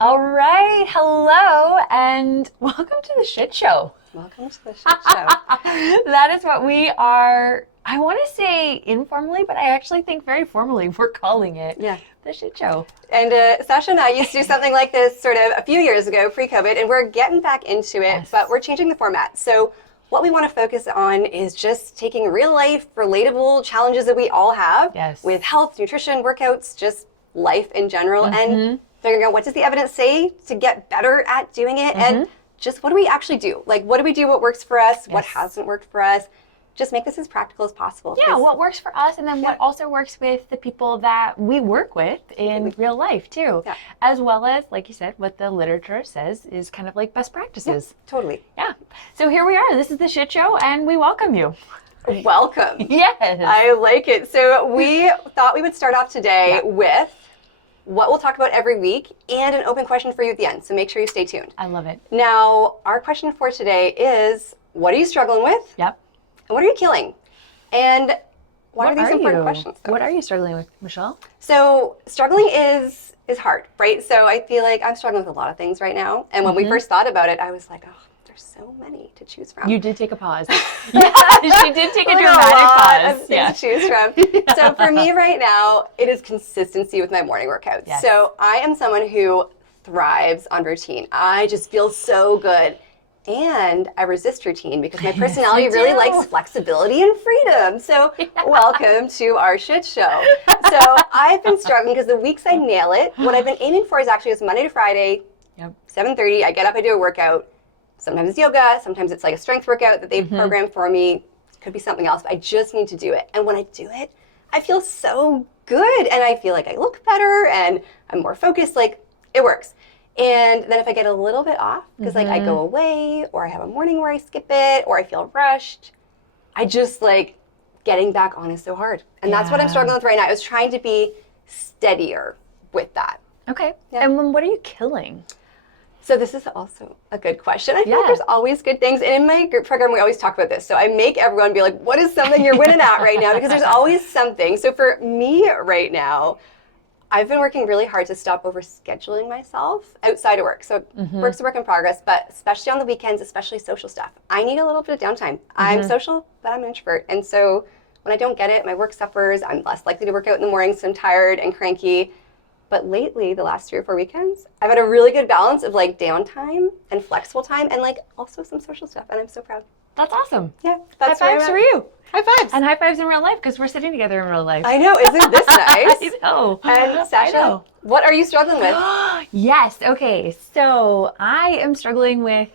All right, hello, and welcome to the shit show. Welcome to the shit show. That is what we are, I want to say informally, but I actually think very formally we're calling it the shit show. And Sasha and I used to do something like this sort of a few years ago, pre-COVID, and we're getting back into it, but we're changing the format. So what we want to focus on is just taking real life, relatable challenges that we all have with health, nutrition, workouts, just life in general, and figuring out what does the evidence say to get better at doing it, and just what do we actually do? Like, what do we do, what works for us, what hasn't worked for us? Just make this as practical as possible. Yeah, what works for us, and then what also works with the people that we work with in real life too. Yeah. As well as, like you said, what the literature says is kind of like best practices. Yeah, totally. Yeah. So here we are. This is the shit show, and we welcome you. Welcome. Yes. I like it. So we thought we would start off today with what we'll talk about every week and an open question for you at the end. So make sure you stay tuned. I love it. Now, our question for today is, what are you struggling with? Yep. And what are you killing? And why are these important questions? What are you struggling with, Michelle? So struggling is hard, right? So I feel like I'm struggling with a lot of things right now. And when we first thought about it, I was like, oh, there's so many to choose from. You did take a pause. Yeah, she did take a dramatic pause. Of things to choose from. So for me right now, it is consistency with my morning workouts. Yes. So I am someone who thrives on routine. I just feel so good. And I resist routine because my personality really likes flexibility and freedom. So welcome to our shit show. So I've been struggling because the weeks I nail it, what I've been aiming for is actually just Monday to Friday, 7:30, I get up, I do a workout. Sometimes it's yoga, sometimes it's like a strength workout that they've programmed for me. It could be something else, but I just need to do it. And when I do it, I feel so good. And I feel like I look better and I'm more focused, like it works. And then if I get a little bit off, because like I go away or I have a morning where I skip it or I feel rushed, I just like getting back on is so hard. And that's what I'm struggling with right now. I was trying to be steadier with that. Okay. Yeah. And what are you killing? So this is also a good question. I feel like there's always good things. And in my group program, we always talk about this. So I make everyone be like, what is something you're winning at right now? Because there's always something. So for me right now, I've been working really hard to stop overscheduling myself outside of work. So work's a work in progress, but especially on the weekends, especially social stuff. I need a little bit of downtime. I'm social, but I'm an introvert. And so when I don't get it, my work suffers. I'm less likely to work out in the morning, so I'm tired and cranky. But lately, the last 3 or 4 weekends, I've had a really good balance of like downtime and flexible time and like also some social stuff. And I'm so proud. That's awesome. Yeah. That's high fives for you. High fives. And high fives in real life because we're sitting together in real life. I know. Isn't this nice? I know. And Sasha, what are you struggling with? Yes. Okay. So I am struggling with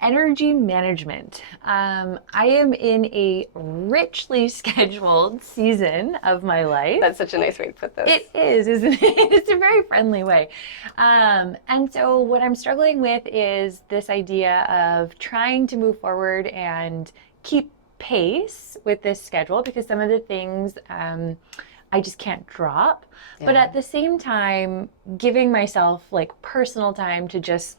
energy management. I am in a richly scheduled season of my life. That's such a nice way to put this. It is, isn't it? It's a very friendly way. And so what I'm struggling with is this idea of trying to move forward and keep pace with this schedule because some of the things I just can't drop. But at the same time, giving myself like personal time to just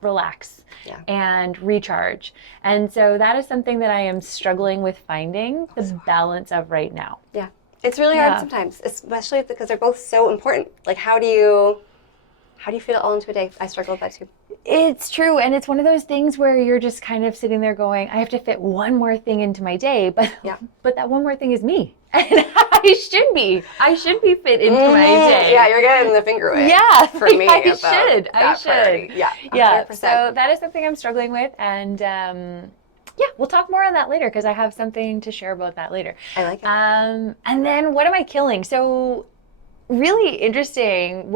relax and recharge. And so that is something that I am struggling with finding the balance of right now. Yeah. It's really hard sometimes, especially because they're both so important. Like how do you fit it all into a day? I struggle with that too. It's true. And it's one of those things where you're just kind of sitting there going, I have to fit one more thing into my day, but that one more thing is me. And I should be fit into my day. Yeah, you're getting the finger away. Yeah, for me. I should. Yeah, 100%. Yeah. So that is something I'm struggling with, and we'll talk more on that later because I have something to share about that later. I like it. And then what am I killing? So really interesting.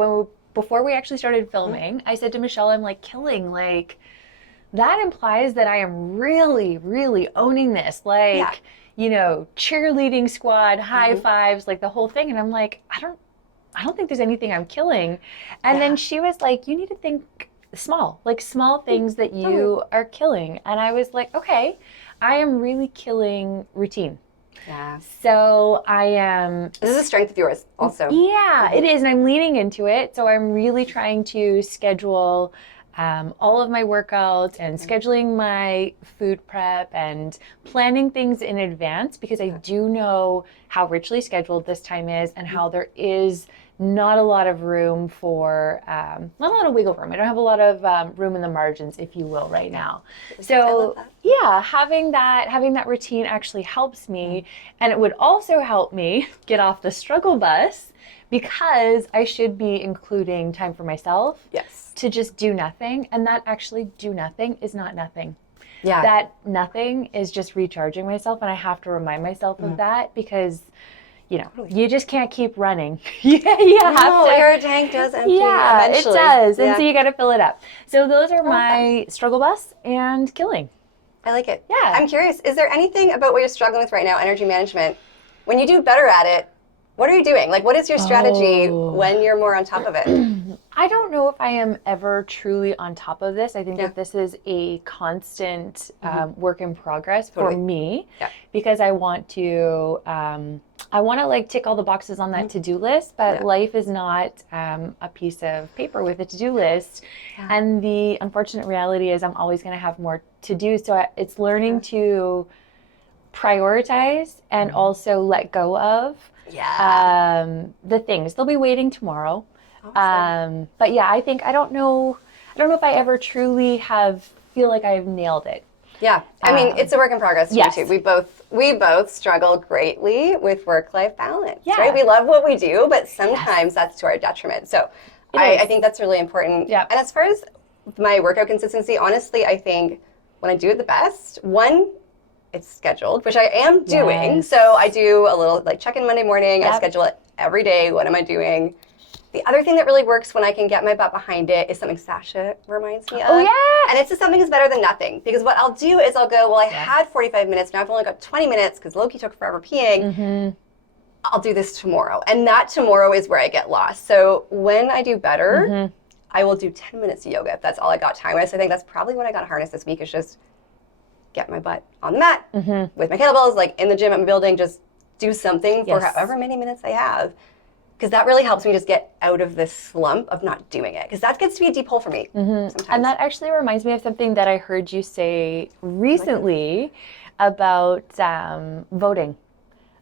Before we actually started filming, I said to Michelle, I'm like killing like. That implies that I am really, really owning this. Like, you know, cheerleading squad, high fives, like the whole thing. And I'm like, I don't think there's anything I'm killing. And then she was like, you need to think small, like small things that you are killing. And I was like, okay, I am really killing routine. Yeah. So I am. This is a strength of yours also. Yeah, it is. And I'm leaning into it. So I'm really trying to schedule all of my workouts and scheduling my food prep and planning things in advance because I do know how richly scheduled this time is and how there is not a lot of room for, not a lot of wiggle room. I don't have a lot of room in the margins, if you will, right now. So yeah, having that routine actually helps me, and it would also help me get off the struggle bus, because I should be including time for myself. Yes. To just do nothing, and that actually do nothing is not nothing. Yeah. That nothing is just recharging myself, and I have to remind myself of that, because you just can't keep running. You have to. Your tank does empty it eventually. does. And so you got to fill it up. So those are my struggle bus and killing. I like it. Yeah. I'm curious, is there anything about what you're struggling with right now, energy management, when you do better at it, what are you doing? Like, what is your strategy when you're more on top of it? I don't know if I am ever truly on top of this. I think that this is a constant work in progress for me, because I want to like tick all the boxes on that to-do list, but life is not a piece of paper with a to-do list. And the unfortunate reality is I'm always going to have more to do. So it's learning to prioritize and also let go of the things. They'll be waiting tomorrow. Awesome. But yeah, I don't know if I ever truly feel like I've nailed it. Yeah, I mean, it's a work in progress for me too. We both struggle greatly with work-life balance, right? We love what we do, but sometimes that's to our detriment. So I think that's really important. Yeah. And as far as my workout consistency, honestly, I think when I do it the best, it's scheduled, which I am doing. Yes. So I do a little check-in Monday morning. I schedule it every day. What am I doing? The other thing that really works when I can get my butt behind it is something Sasha reminds me of. Oh, yeah. And it's just something is better than nothing. Because what I'll do is I'll go, well, I had 45 minutes. Now I've only got 20 minutes because Loki took forever peeing. Mm-hmm. I'll do this tomorrow. And that tomorrow is where I get lost. So when I do better, I will do 10 minutes of yoga if that's all I got time with. So I think that's probably what I got harnessed this week, is just get my butt on the mat with my kettlebells, like in the gym at my building, just do something for however many minutes I have. Because that really helps me just get out of this slump of not doing it. Because that gets to be a deep hole for me sometimes. And that actually reminds me of something that I heard you say recently about voting.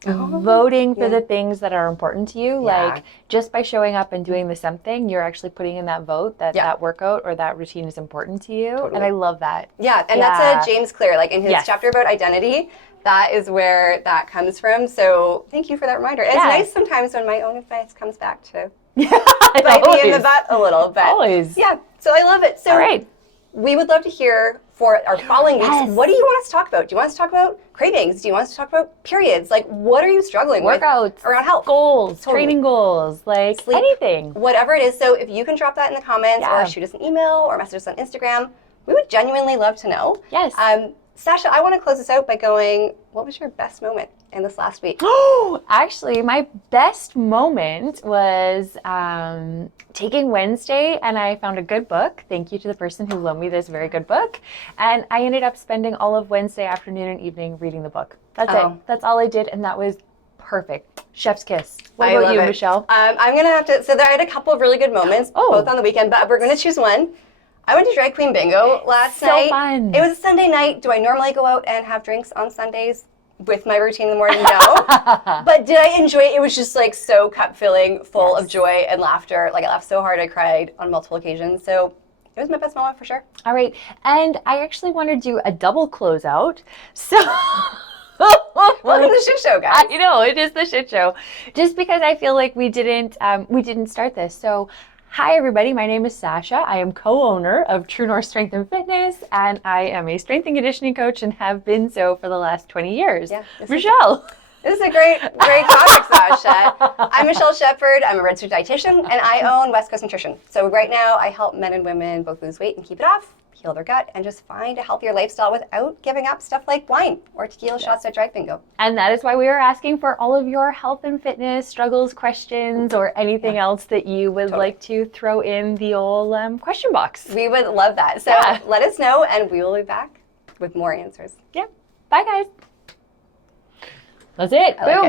Voting for the things that are important to you. Like, just by showing up and doing the something, you're actually putting in that vote that that workout or that routine is important to you. And I love that. Yeah, and that's a James Clear, like in his chapter about identity. That is where that comes from. So thank you for that reminder. And it's nice sometimes when my own advice comes back to bite me in the butt a little bit. Always. Yeah, so I love it. So we would love to hear for our following weeks, what do you want us to talk about? Do you want us to talk about cravings? Do you want us to talk about periods? Like, what are you struggling with around health? Goals, training goals, like sleep, anything. Whatever it is. So if you can drop that in the comments or shoot us an email or message us on Instagram, we would genuinely love to know. Yes. Sasha, I want to close this out by going, what was your best moment in this last week? Oh, actually, my best moment was taking Wednesday, and I found a good book. Thank you to the person who loaned me this very good book. And I ended up spending all of Wednesday afternoon and evening reading the book. That's it. That's all I did, and that was perfect. Chef's kiss. What about you, Michelle? I'm going to have to, so there I had a couple of really good moments, both on the weekend, but we're going to choose one. I went to Drag Queen Bingo last night. So fun. It was a Sunday night. Do I normally go out and have drinks on Sundays with my routine in the morning? No. But did I enjoy it? It was just like so cup filling, full of joy and laughter. Like I laughed so hard I cried on multiple occasions. So it was my best moment for sure. All right. And I actually want to do a double closeout. So welcome to the shit show, guys. You know, it is the shit show. Just because I feel like we didn't start this. So hi, everybody. My name is Sasha. I am co-owner of True North Strength and Fitness, and I am a strength and conditioning coach and have been so for the last 20 years. Yeah, Michelle. This is a great topic, Sasha. I'm Michelle Shepard. I'm a registered dietitian, and I own West Coast Nutrition. So right now, I help men and women both lose weight and keep it off, heal their gut, and just find a healthier lifestyle without giving up stuff like wine or tequila shots at Drag Bingo. And that is why we are asking for all of your health and fitness struggles, questions, or anything else that you would like to throw in the old question box. We would love that. So let us know, and we will be back with more answers. Yeah. Bye, guys. That's it. Boom.